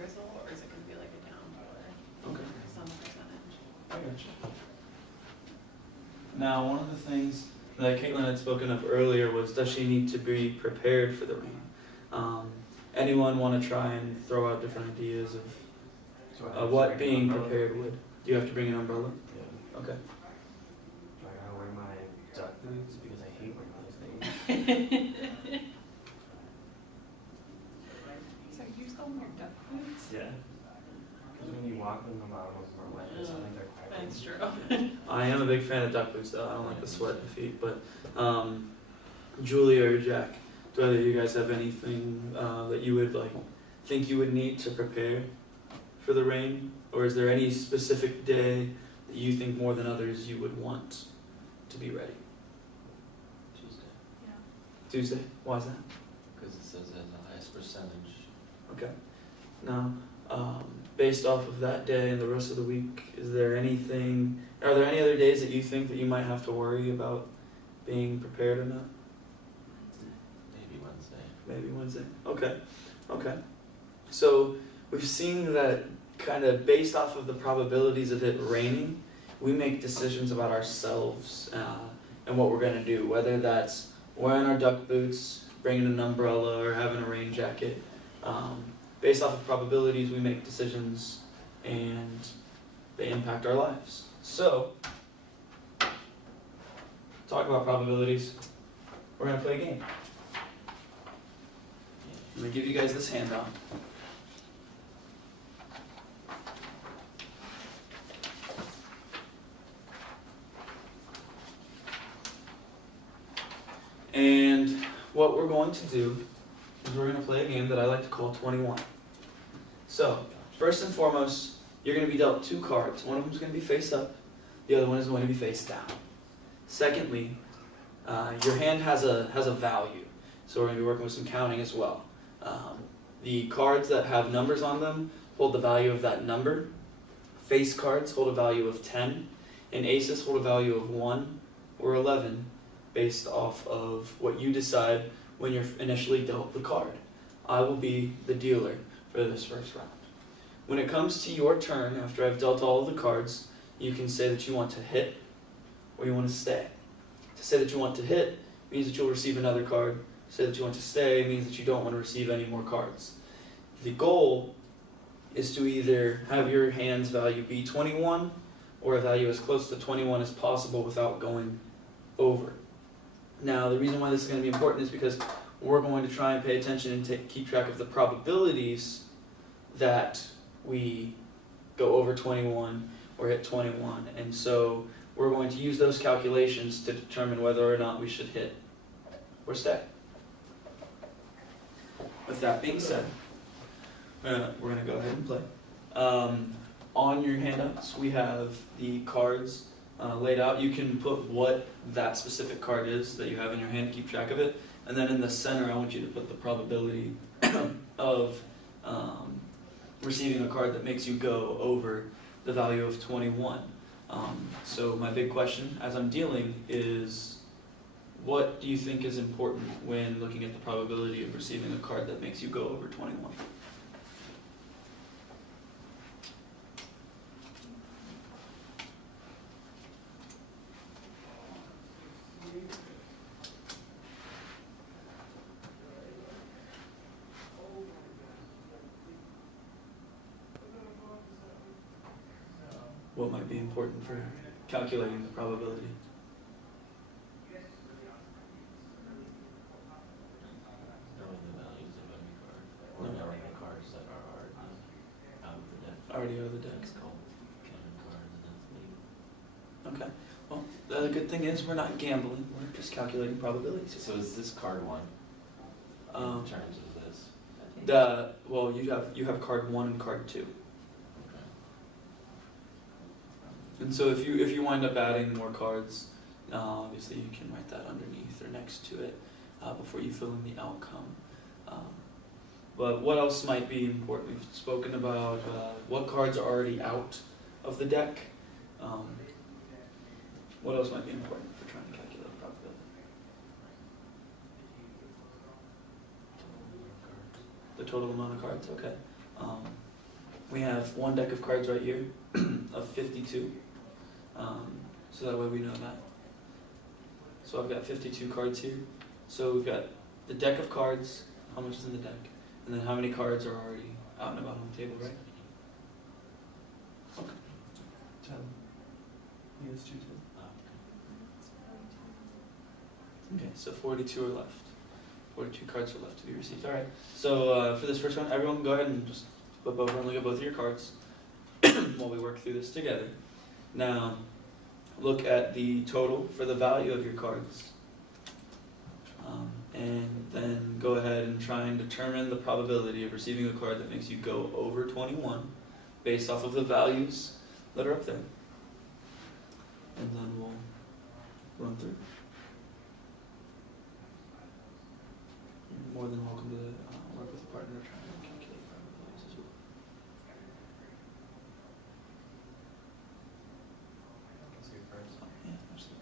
drizzle, or is it gonna be like a downpour? Okay. Some percentage. I gotcha. Now, one of the things that Caitlin had spoken of earlier was, does she need to be prepared for the rain? Anyone want to try and throw out different ideas of what being prepared would? Do you have to bring an umbrella? Yeah. Okay. Do I gotta wear my duck boots because I hate wearing those things? So you still wear duck boots? Yeah. Because when you walk them, a lot of them are wet. It's not like they're cracking. That's true. I am a big fan of duck boots though. I don't like the sweat in the feet. But Julie or Jack, do either of you guys have anything that you would think you would need to prepare for the rain? Or is there any specific day that you think more than others you would want to be ready? Tuesday, Yeah. Tuesday? Why is that? because it says it has the highest percentage. Okay. Now, based off of that day and the rest of the week, are there any other days that you think that you might have to worry about being prepared or not? Maybe Wednesday. Maybe Wednesday. Okay. So we've seen that kind of based off of the probabilities of it raining, we make decisions about ourselves and what we're going to do, whether that's wearing our duck boots, bringing an umbrella, or having a rain jacket. Based off of probabilities, we make decisions and they impact our lives. So, talk about probabilities. We're going to play a game. I'm going to give you guys this handout. And what we're going to do is we're going to play a game that I like to call 21. So, first and foremost, you're going to be dealt two cards. One of them is going to be face up, the other one is going to be face down. Secondly, your hand has a value, so we're going to be working with some counting as well. The cards that have numbers on them hold the value of that number. Face cards hold a value of 10, and aces hold a value of 1 or 11 based off of what you decide when you're initially dealt the card. I will be the dealer for this first round. When it comes to your turn, after I've dealt all of the cards, you can say that you want to hit or you want to stay. To say that you want to hit means that you'll receive another card. To say that you want to stay means that you don't want to receive any more cards. The goal is to either have your hand's value be 21 or a value as close to 21 as possible without going over. Now, the reason why this is going to be important is because we're going to try and pay attention and keep track of the probabilities that we go over 21 or hit 21. And so we're going to use those calculations to determine whether or not we should hit or stay. With that being said, we're going to go ahead and play. On your handouts, we have the cards laid out. You can put what that specific card is that you have in your hand to keep track of it. And then in the center, I want you to put the probability of receiving a card that makes you go over the value of 21. So my big question as I'm dealing is, what do you think is important when looking at the probability of receiving a card that makes you go over 21? What might be important for calculating the probability? Knowing the values of every card. Or knowing the cards that are already out of the deck. Already out of the deck. It's called counting cards and that's legal. Okay. Well, the good thing is we're not gambling. We're just calculating probabilities. So is this card one in terms of this? Well, you have card 1 and card 2. Okay. And so if you wind up adding more cards, obviously you can write that underneath or next to it before you fill in the outcome. But what else might be important? We've spoken about what cards are already out of the deck. What else might be important for trying to calculate the probability? The total amount of cards, okay. we have one deck of cards right here of 52. So that way we know that. So I've got 52 cards here. So we've got the deck of cards, how much is in the deck, and then how many cards are already out and about on the table, right? Okay. 10. Yes, 2, 10. Okay, so 42 are left. 42 cards are left to be received. Alright, so for this first one, everyone go ahead and just flip over and look at both of your cards while we work through this together. Now, look at the total for the value of your cards. And then go ahead and try and determine the probability of receiving a card that makes you go over 21 based off of the values that are up there. And then we'll run through. You're more than welcome to work with a partner to try and calculate probabilities as well. Let's go first. Yeah, absolutely.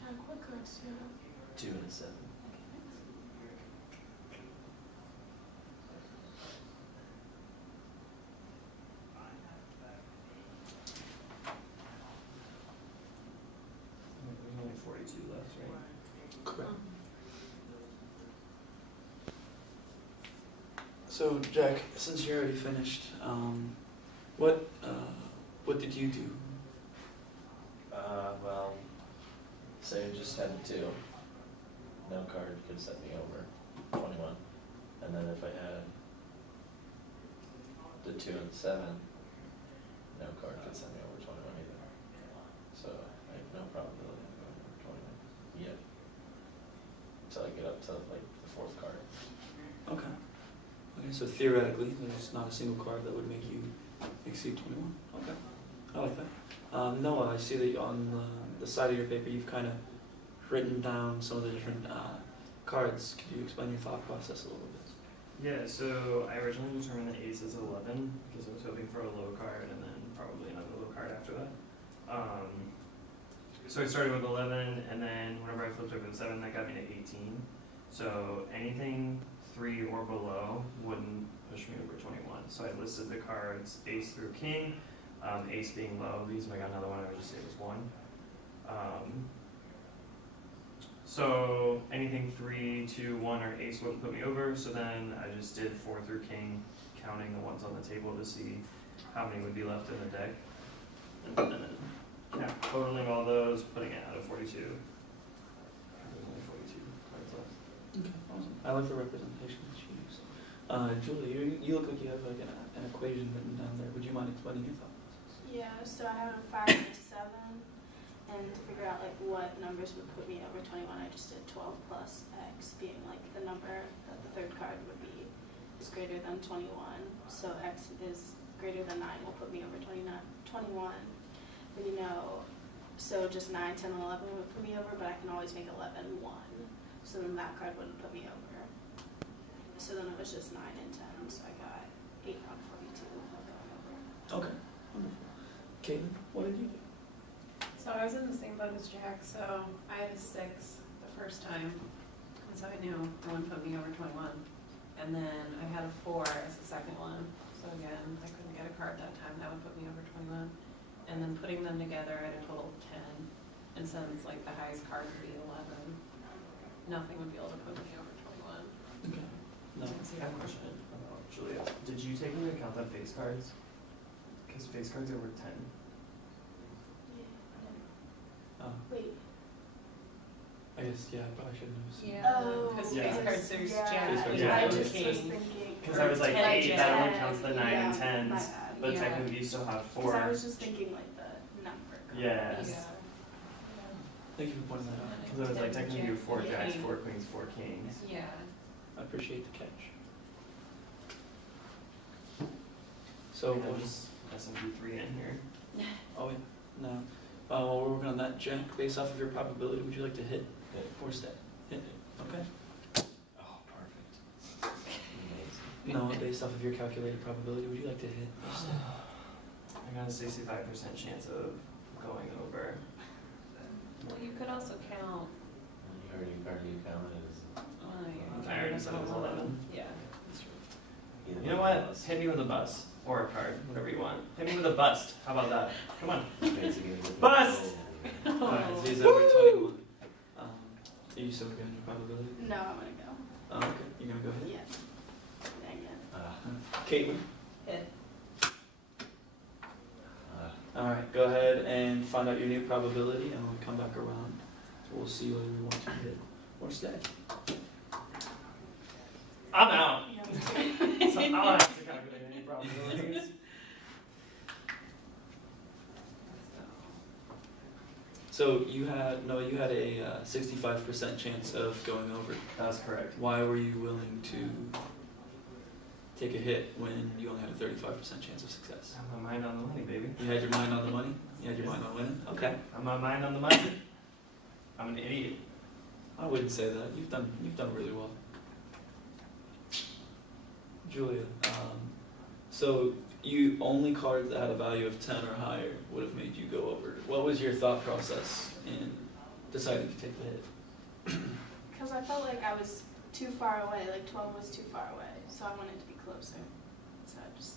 Jack, what cards do you have? 2 and a 7. There's only 42 left, right? Correct. So Jack, since you're already finished, what did you do? Well, say I just had 2. No card could set me over 21. And then if I had the 2 and the 7, no card could set me over 21 either. So I have no probability of going over 21 yet. Until I get up to like the 4th card. Okay. Okay, so theoretically, there's not a single card that would make you exceed 21. Okay, I like that. Noah, I see that on the side of your paper you've kind of written down some of the different cards. Could you explain your thought process a little bit? Yeah, so I originally determined the ace as 11 because I was hoping for a low card and then probably another low card after that. So I started with 11, and then whenever I flipped over the 7, that got me to 18. So anything 3 or below wouldn't push me over 21. So I listed the cards ace through king, ace being low, because if I got another one, I would just say it was 1. So anything 3, 2, 1, or ace wouldn't put me over. So then I just did 4 through king, counting the ones on the table to see how many would be left in the deck. And then totaling all those, putting it out of 42. There's only 42 cards left. Okay, awesome. I like the representation that you use. Julie, you look like you have like an equation written down there. Would you mind explaining your thought process? Yeah, so I have a 5 and a 7, and to figure out like what numbers would put me over 21, I just did 12 plus x being like the number that the third card would be is greater than 21. So x is greater than 9 will put me over 21. But you know, so just 9, 10, and 11 would put me over, but I can always make 11 1. So then that card wouldn't put me over. so then it was just 9 and 10, so I got 8 on 42 going over. Okay, wonderful. Caitlin, what did you do? So I was in the same boat as Jack, so I had a 6 the first time, and so I knew no one put me over 21. And then I had a 4 as the second one, so again, I couldn't get a card that time, that would put me over 21. And then putting them together, I had a total of 10, and since like the highest card would be 11, nothing would be able to put me over 21. Okay. No. I have a question about Julia. Did you take into account that face cards? Because face cards are worth 10. Yeah. Oh, Wait. I guess, yeah, I probably shouldn't have. Yeah, Oh, because Yeah. face cards, there's yeah. Jack, Face cards, Jack, I yeah. just King. was thinking. Because I was like, 10 8, that only Jack, counts the 9 and my 10s. bad. But Yeah. technically you still have Because 4. I was just thinking like the number. card. Yes. Yeah. Thank you for pointing that out. Because I was like, technically you have 4 Yeah. jacks, 4 queens, 4 kings. Yeah. I appreciate the catch. So, I'll what just S&P 3 in here. oh, yeah, no. While we're working on that, Jack, based off of your probability, would you like to hit Hit. or stay? Hit. Okay. Oh, perfect. Amazing. No, based off of your calculated probability, would you like to hit or stay? I got a 65% chance of going over. Well, you could also count, You already counted as. I already said it was 11. Yeah. either You know one of what? us. Hit me with a bus or a card, whatever you want. Hit me with a bust. How about that? Come on. Basically, it's a- Bust! Oh. Alright, so he's over 21. Are you still good on your probability? No, I'm gonna go. Oh, okay. You're gonna go ahead? Yeah. Dang it. Caitlin? Hit. Alright, go ahead and find out your new probability, and when we come back around, we'll see whether we want to hit or stay. I'm out. Yeah. So I'll have to calculate any probabilities. So you had a 65% chance of going over. That's correct. Why were you willing to take a hit when you only had a 35% chance of success? I have my mind on the money, baby. You had your mind on the money? You had your mind on winning? Okay. I have my mind on the money. I'm an idiot. I wouldn't say that. You've done really well. Julia, so you only cards that had a value of 10 or higher would have made you go over. What was your thought process in deciding to take the hit? Because I felt like I was too far away, like 12 was too far away, so I wanted to be closer. So I just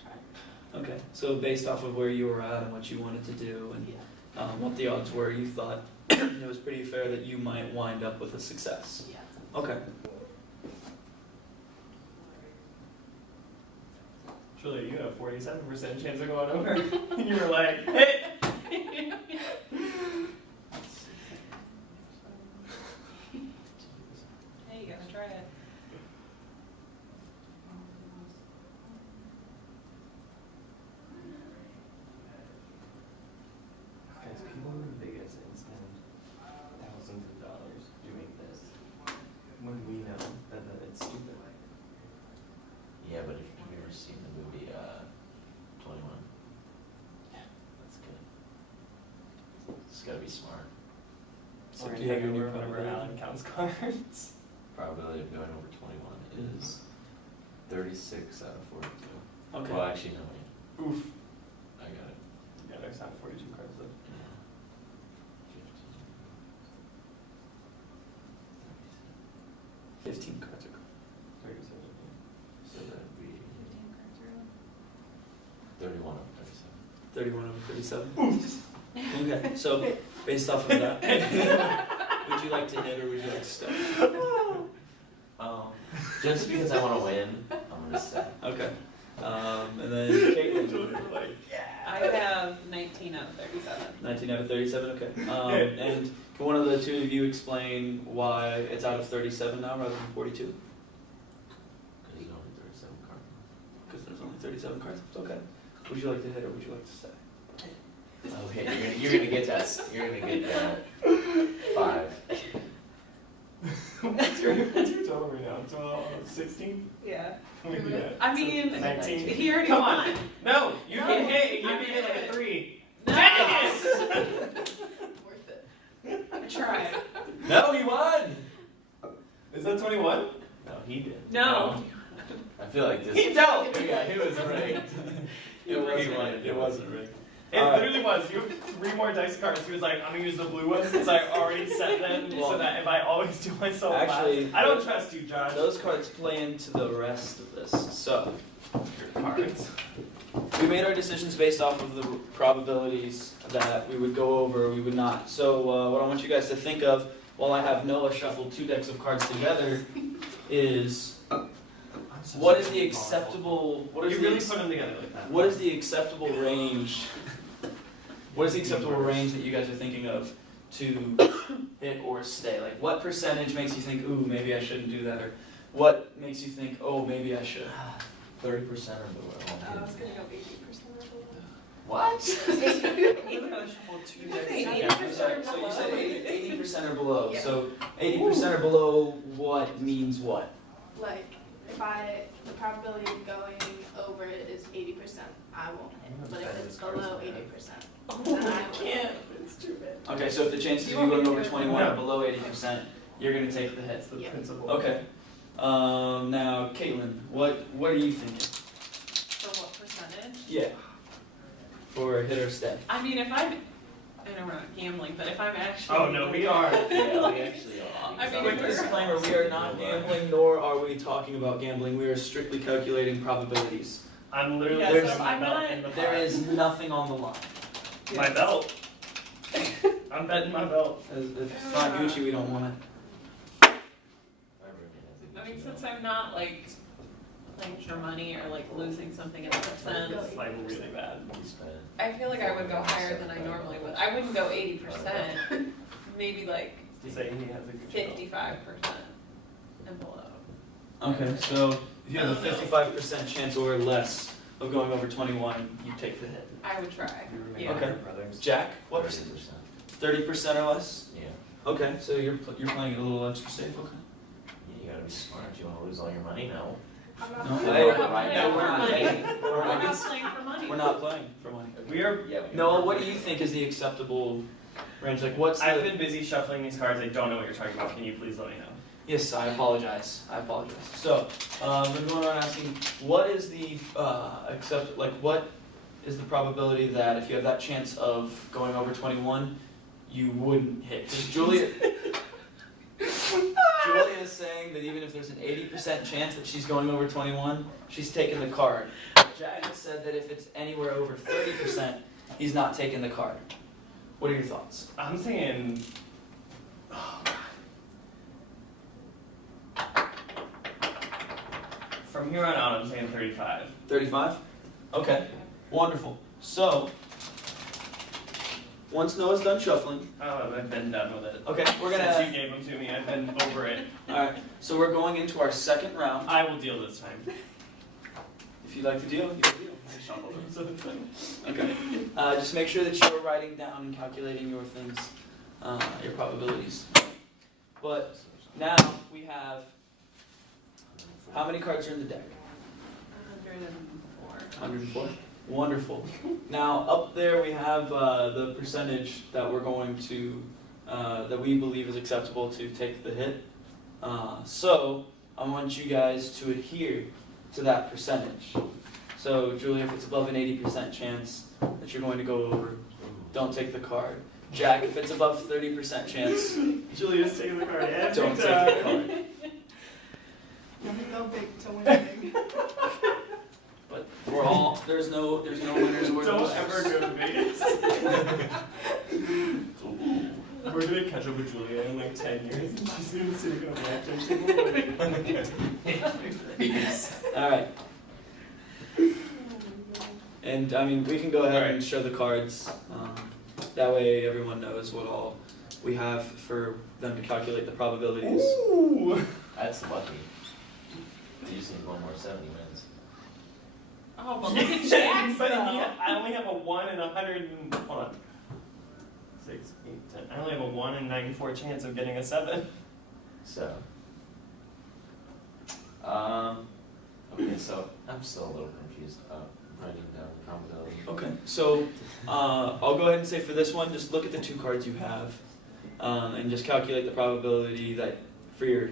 tried. Okay, so based off of where you were at and what you wanted to do and Yeah. what the odds were, you thought it was pretty fair that you might wind up with a success. Yeah. Okay. Julia, you have 47% chance of going over. You were like, hit! Hey, you gotta try it. Guys, people go to Vegas and spend thousands of dollars doing this when we know that it's stupid. Yeah, but if you've ever seen the movie 21, that's good. It's gotta be smart. So Or do you have your new whenever probability? Alan counts cards. Probability of going over 21 is 36 out of 42. Okay. Well, actually, no, wait. Oof. I got it. Yeah, there's not 42 cards left. Yeah. 15 cards are 37. So that'd be 31 over 31 over 37. Okay, so based off of that, would you like to hit or would you like to stay? 37. Just because I want to win, I'm gonna say. Okay. And then Caitlin, I have 19 out of 37. 19 out of 37, okay. And can one of the two of you explain why it's out of 37 now rather than 42? Because there's only 37 cards. Because there's only 37 cards left, okay. Would you like to hit or would you like to stay? Okay, you're gonna get that. You're gonna get that 5. What's your total right now? 12, 16? Yeah. Let me do that. I mean, 19. he already Come on. won. No, you No. can hit. You can hit like a 3. No. Yes! Worth it. I tried. No, he won. Is that 21? No, It Alright. literally was. You have 3 more dice cards. He was like, I'm gonna use the blue ones since I already set them Well, so that if I always do myself actually, last. I don't trust you, Josh. Those cards play into the rest of this. So, Your cards. we made our decisions based off of the probabilities that we would go over or we would not. So, what I want you guys to think of while I have Noah shuffle 2 decks of cards together is what is the acceptable? What is You the really put them together like that. What is the acceptable range? What is the acceptable range that you guys are thinking of to hit or stay? Like, what percentage makes you think, ooh, maybe I shouldn't do that, or what makes you think, oh, maybe I should? 30% or below. I was gonna go 80% or below. What? You gotta shuffle 2 decks Say together. 80%. So you said 80% or below. Yeah. So 80% or below, what means what? Like, if the probability of going over it is 80%, I won't hit. But if it's below 80%, then I will. can't. It's too big. Okay, so if the chances You of you want me going to over do it? 21 No. are below 80%, you're gonna take the hit. That's the Yeah. principle. Okay. Now, Caitlin, what are you thinking? For what percentage? Yeah. For a hit or stay. I mean, if I'm, I know we're not gambling, but if I'm actually. Oh no, we are. Yeah, we actually are. I mean, Quick we're- disclaimer, we are not gambling, nor are we talking about gambling. We are strictly calculating probabilities. I'm literally Yeah, putting so my I'm belt not- in the There pot. is nothing on the line. My belt. I'm betting my belt. If it's not Gucci, we don't want it. I mean, since I'm not like playing for money or like losing something in that sense, It's like really bad. I feel like I would go higher than I normally would. I wouldn't go 80%, maybe like Say he has a good 55% and below. Okay, so if you have a 55% chance or less of going over 21, you take the hit. I would try. You Yeah. remain Okay. brothers. Jack, what percent? 30% or less? Yeah. Okay, so you're playing it a little extra safe. Okay. You gotta be smart. You wanna lose all your money now? I'm not No, playing hey, We're for not money. playing we're for not money. playing. We're not playing for money. We're not playing for money. We are. Yeah. Noah, what do you think is the acceptable range? Like, what's I've the? been busy shuffling these cards. I don't know what you're talking about. Can you please let me know? Yes, I apologize. So, we're going around asking, what is the what is the probability that if you have that chance of going over 21, you wouldn't hit? Because Julia is saying that even if there's an 80% chance that she's going over 21, she's taking the card. Jack has said that if it's anywhere over 30%, he's not taking the card. What are your thoughts? I'm saying. From here on out, I'm saying 35. 35? Okay, wonderful. So, once Noah's done shuffling, Oh, I've been done with it. okay, we're Since you gonna. gave them to me, I've been over it. Alright, so we're going into our second round. I will deal this time. If you'd like to deal, you can deal. So it's fine. Okay. Just make sure that you're writing down and calculating your things, your probabilities. But now we have. How many cards are in the deck? 104. 104. Wonderful. Now up there we have the percentage that we're going to that we believe is acceptable to take the hit. So I want you guys to adhere to that percentage. So Julia, if it's above an 80% chance that you're going to go over, don't take the card. Jack, if it's above 30% chance, Julia's taking the card every don't take time. the card. Go big to win. But we're all there's no winners or Don't losers. ever go to Vegas. We're gonna catch up with Julia in like 10 years and she's gonna sit on the blackjack table. All right. And I mean, we can go ahead Alright. and show the cards. That way, everyone knows what all we have for them to calculate the probabilities. Ooh. That's lucky. You just need one more 70 wins. Oh, but look at Jack's But though. I only have a 1 in 100 and, hold on. 6, 8, 10. I only have a 1 in 94 chance of getting a 7. So. Okay, so I'm still a little confused about writing down the probability. Okay, so I'll go ahead and say for this one, just look at the 2 cards you have, and just calculate the probability that for your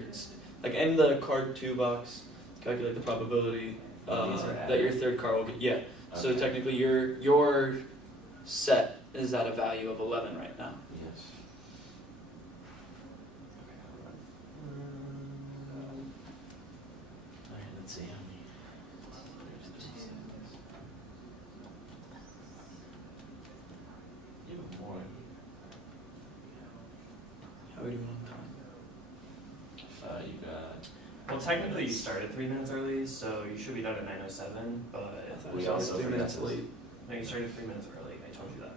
like in the card 2 box, calculate the probability These are that added. your third card will get. Yeah. So Okay. technically, your set is at a value of 11 right now. Yes. Alright, let's see how many. Even more. How are we doing on time? You got. Well, technically you started 3 minutes early, so you should be done at 9:07, but I thought We we started also 3 forgot minutes this. late. no, you started 3 minutes early. I told you that.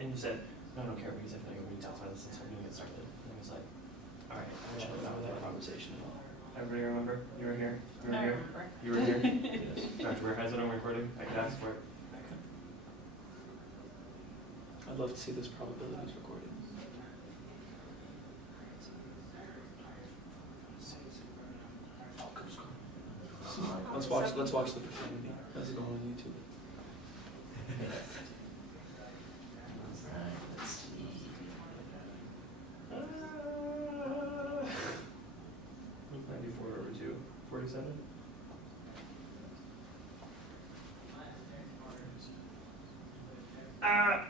And you said, no, I don't care because I feel like I'm going to outside this and start getting it started. And I was like, all right, I I'll don't check it out. remember that conversation at all. Everybody remember? You were here? You were I here? remember. You were here? Yes. Dr. Ware has it on recording. I could ask for it. I'd love to see those probabilities recorded. Let's watch the profanity. That's going on YouTube. Alright, let's see. What's 94 over 2? 47? How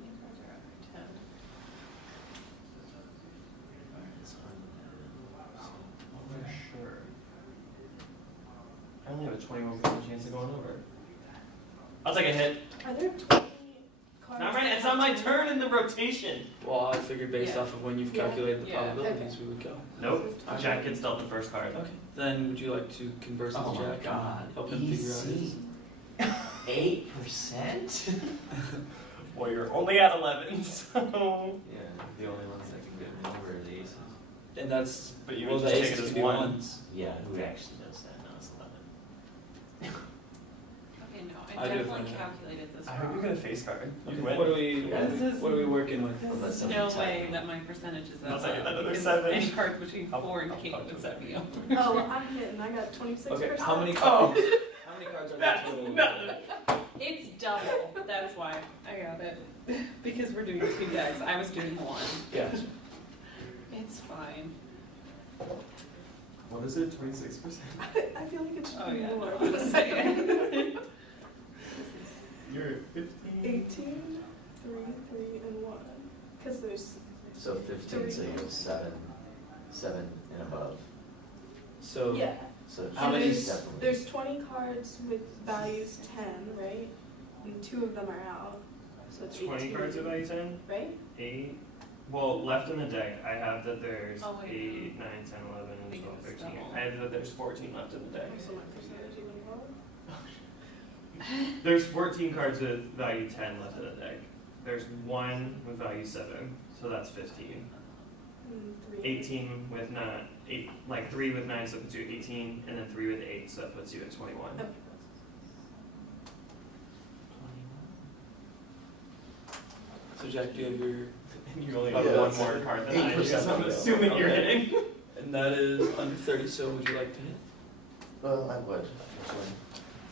many cards are up? 10. For sure. I only have a 21% chance of going over. I'll take a hit. Are there 20 cards? Not right, it's on my turn in the rotation. Well, I figured based Yeah. off of when you've Yeah. calculated the Yeah. probabilities, we would go. Nope. Jack gets dealt the first card. Okay. Then would you like to converse with Oh my Jack God. and help him figure out his? Easy. 8%? Well, you're only at 11, so. Yeah, the only ones that can get me over are the aces. And that's But you well, would the just take aces it as could be one. ones. Yeah, who actually knows that? No, it's 11. Okay, no, I I do it definitely for- calculated this I hope you wrong. get a face card. Okay, You win. what are we This is- what are we working with? Well, that's There's something no tight. way that my percentage is that I'll take low, another because 7. any card between I'll- 4 and I'll 8 talk would to set me you. up. Oh, I'm hitting. I got 26%. Okay, how many Oh. cards? How many cards are there That's total? nothing. It's double, that's why I got it. Because we're doing 2 decks, I was doing 1. Gotcha. It's fine. What is it, 26%? I feel like it should Oh be yeah, more. no, I'm just saying. You're at 15. 18, 3, 3, and 1. Because there's So 15, so you go 7 and above. So yeah. So How many she's definitely. There's 20 cards with values 10, right? And 2 of them are out. So it's 20 18, cards of value 10? right? 8. Well, left in the deck, I have that there's Oh, wait. 8, 9, 10, 11, I think 12, it's 13. double. I have that there's 14 left in the deck. So my percentage even lower. There's 14 cards with value 10 left in the deck. There's 1 with value 7, so that's 15. And 3. 18 with 9, 8, like 3 with 9, so that puts you at 18, and then 3 with 8, so that puts you at 21. Okay. So Jack, do you have your And you only Yeah, have 1 that's more card than I do, 8% so I'm though. assuming you're Okay. hitting. and that is under 30, so would you like to hit? Well, I would, actually.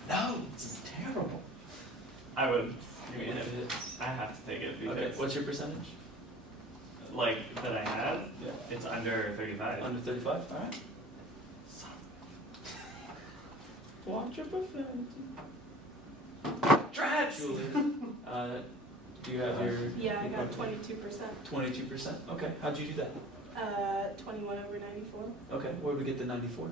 No, this is terrible. I would. Give me a Would hit. you hit? I have to take it because, Okay, what's your percentage? like, that I have, Yeah. it's under 35. Under 35? Alright. Watch your profanity. Drats! Julie, do you have your Yeah, I your got property? 22%. 22%? Okay, how'd you do that? 21 over 94. Okay, where'd we get the 94?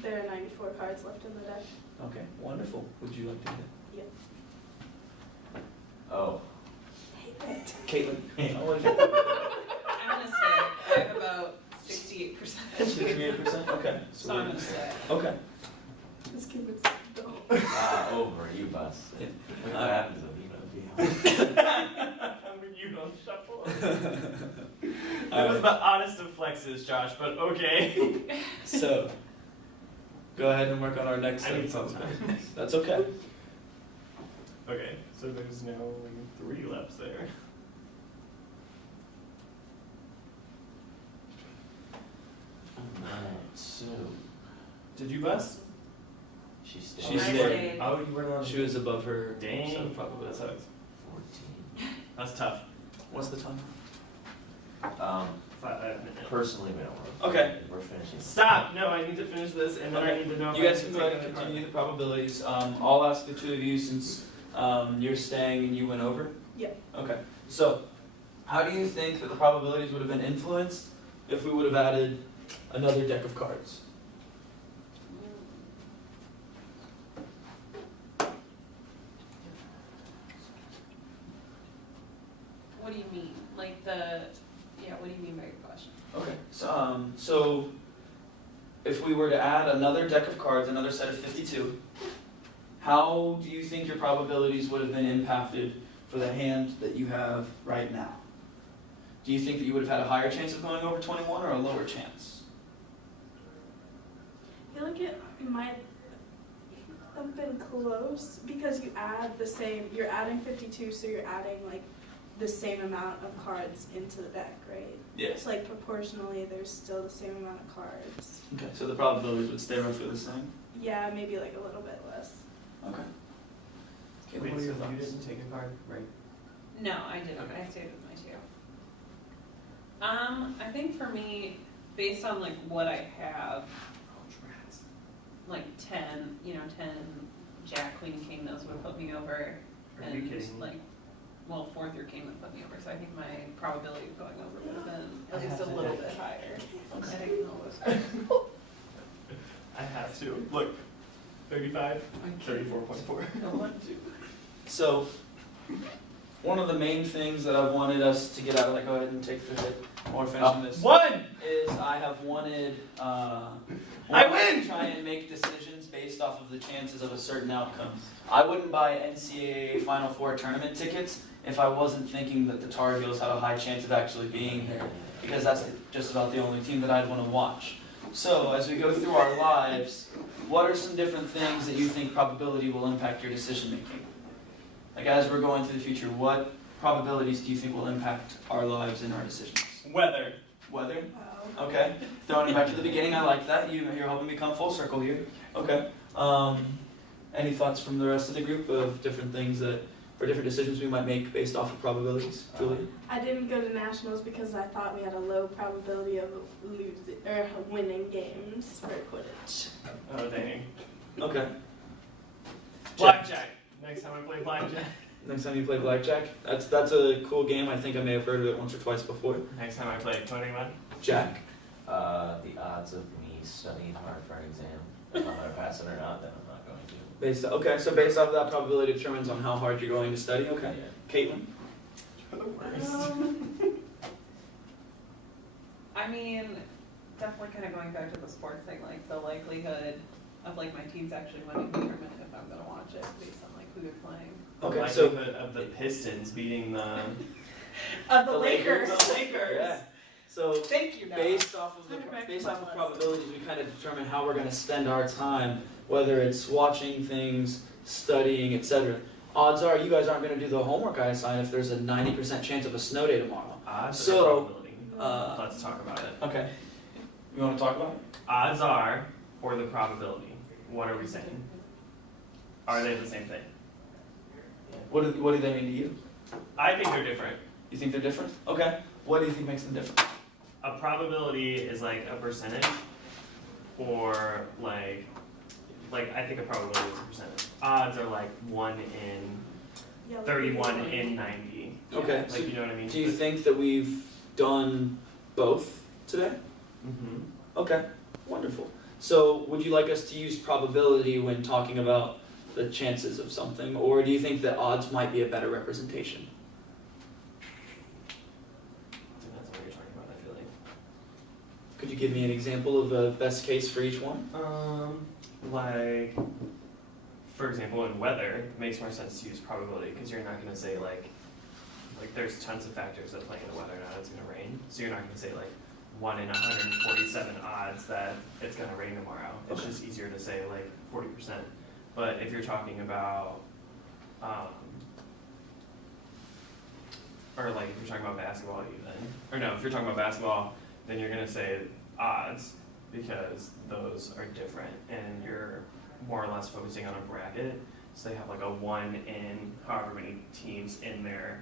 There are 94 cards left in the deck. Okay, wonderful. Would you like to hit? Oh. Caitlin, what is your I'm gonna stay, I have about 68%. 68%? Okay. So I'm gonna stay. Okay. This kid was dumb. Over, you bust. Yeah. Look what happens if you don't be When you don't shuffle. All That was right. the oddest of flexes, Josh, but okay. So, go ahead and work on our next I set need of some probabilities. That's okay. Okay, so there's now 3 left there. Alright, so. Did you bust? She's She still. I stayed. stayed. Oh, you weren't on. She was above her set Dang, of that probabilities. sucks. 14. That's tough. What's the time? 5 minutes. Personally, we don't work. Okay. We're finishing. Stop! No, I need to finish this, and then I Okay. need to know. You guys can go ahead and continue the probabilities. I'll ask the two of you, since you're staying and you went over? Yeah. Okay, so how do you think that the probabilities would have been influenced if we would have added another deck of cards? What do you mean? Like what do you mean by your question? Okay, so if we were to add another deck of cards, another set of 52, how do you think your probabilities would have been impacted for the hand that you have right now? Do you think that you would have had a higher chance of going over 21 or a lower chance? I feel like it might have been close because you add the same, you're adding 52, so you're adding like the same amount of cards into the deck, right? Yes. It's like proportionally there's still the same amount of cards. Okay, so the probabilities would stay roughly the same? Yeah, maybe like a little bit less. Okay. Okay, Wait, what are so your you thoughts? didn't take a card, right? No, I didn't. Okay. I stayed with my two. I think for me, based on like what I have, like 10, 10 Jack, Queen, King, those would put me over. Are you And kidding? like, well, 4 through King would put me over. So I think my probability of going over would have been I at least have a to little do it. bit higher. Okay. I didn't know those cards. I have to. Look, 35, 34.4. I want to. So, one of the main things that I've wanted us to get out of that, go ahead and take the hit while we're finishing this, One! is I have wanted, I wanted win! to try and make decisions based off of the chances of a certain outcome. I wouldn't buy NCAA Final Four tournament tickets if I wasn't thinking that the Tar Heels had a high chance of actually being here, because that's just about the only team that I'd want to watch. So, as we go through our lives, what are some different things that you think probability will impact your decision making? Like as we're going through the future, what probabilities do you think will impact our lives and our decisions? Weather. Weather? Wow. Okay. Throwing it back to the beginning, I like that. You're helping me come full circle here. Okay. Any thoughts from the rest of the group of different things that, or different decisions we might make based off of probabilities? Julie? I didn't go to nationals because I thought we had a low probability of winning games for Quidditch. Oh, dang. Okay. Blackjack. Next time I play blackjack. Next time you play blackjack? That's a cool game. I think I may have heard of it once or twice before. Next time I play 21. Jack? The odds of me studying hard for an exam, if I'm gonna pass it or not, then I'm not going to. Okay, so based off of that, probability determines on how hard you're going to study. Okay. Yeah. Caitlin? You're the worst. I mean, definitely kind of going back to the sports thing, like the likelihood of like my teams actually winning the tournament if I'm gonna watch it based on like who they're playing. Okay, The so likelihood of the Pistons beating the. Of the Lakers. The Lakers. Yeah. So Thank you, Noah. based off of Turn it back to based my off of list. probabilities, we kind of determine how we're going to spend our time, whether it's watching things, studying, etc. Odds are you guys aren't going to do the homework I assign if there's a 90% chance of a snow day tomorrow. Odds So, or probability? Uh, Let's talk about it. okay. You want to talk about it? Odds are, or the probability. What are we saying? Are they the same thing? What do they mean to you? I think they're different. You think they're different? Okay. What do you think makes them different? A probability is like a percentage, or like I think a probability is a percentage. Odds are like 1 in 31 in 90. Okay. Like, you know what I mean? Do you think that we've done both today? Mm-hmm. Okay, wonderful. So, would you like us to use probability when talking about the chances of something, or do you think that odds might be a better representation? I think that's what you're talking about, I feel like. Could you give me an example of a best case for each one? Like, for example, in weather, it makes more sense to use probability because you're not going to say like there's tons of factors that play into whether or not it's going to rain. So you're not going to say like 1 in 147 odds that it's going to rain tomorrow. It's Okay. just easier to say like 40%. But if you're talking about, or like if you're talking about basketball even, or no, if you're talking about basketball, then you're going to say odds because those are different and you're more or less focusing on a bracket. So they have like a 1 in however many teams in their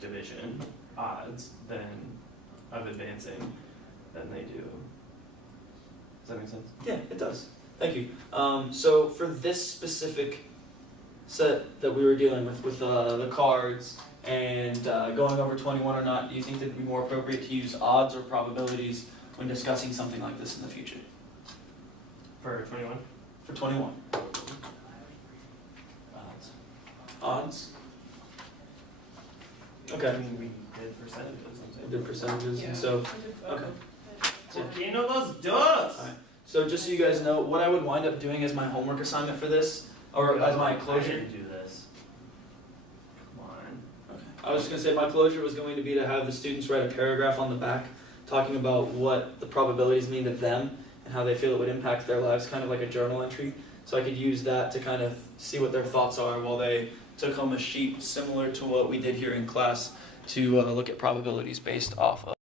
division odds than of advancing than they do. Does that make sense? Yeah, it does. Thank you. So, for this specific set that we were dealing with the cards and going over 21 or not, do you think that it'd be more appropriate to use odds or probabilities when discussing something like this in the future? For 21? For 21. Odds. Odds? I Okay. mean, we did percentages, I'm saying. The percentages, Yeah. and so, Okay. ¿Por no los dos? Alright. So just so you guys know, what I would wind up doing as my homework assignment for this, or as my I closure. didn't do this. Come on. Okay. I was just gonna say my closure was going to be to have the students write a paragraph on the back talking about what the probabilities mean to them and how they feel it would impact their lives, kind of like a journal entry. So I could use that to kind of see what their thoughts are while they took home a sheet similar to what we did here in class to look at probabilities based off of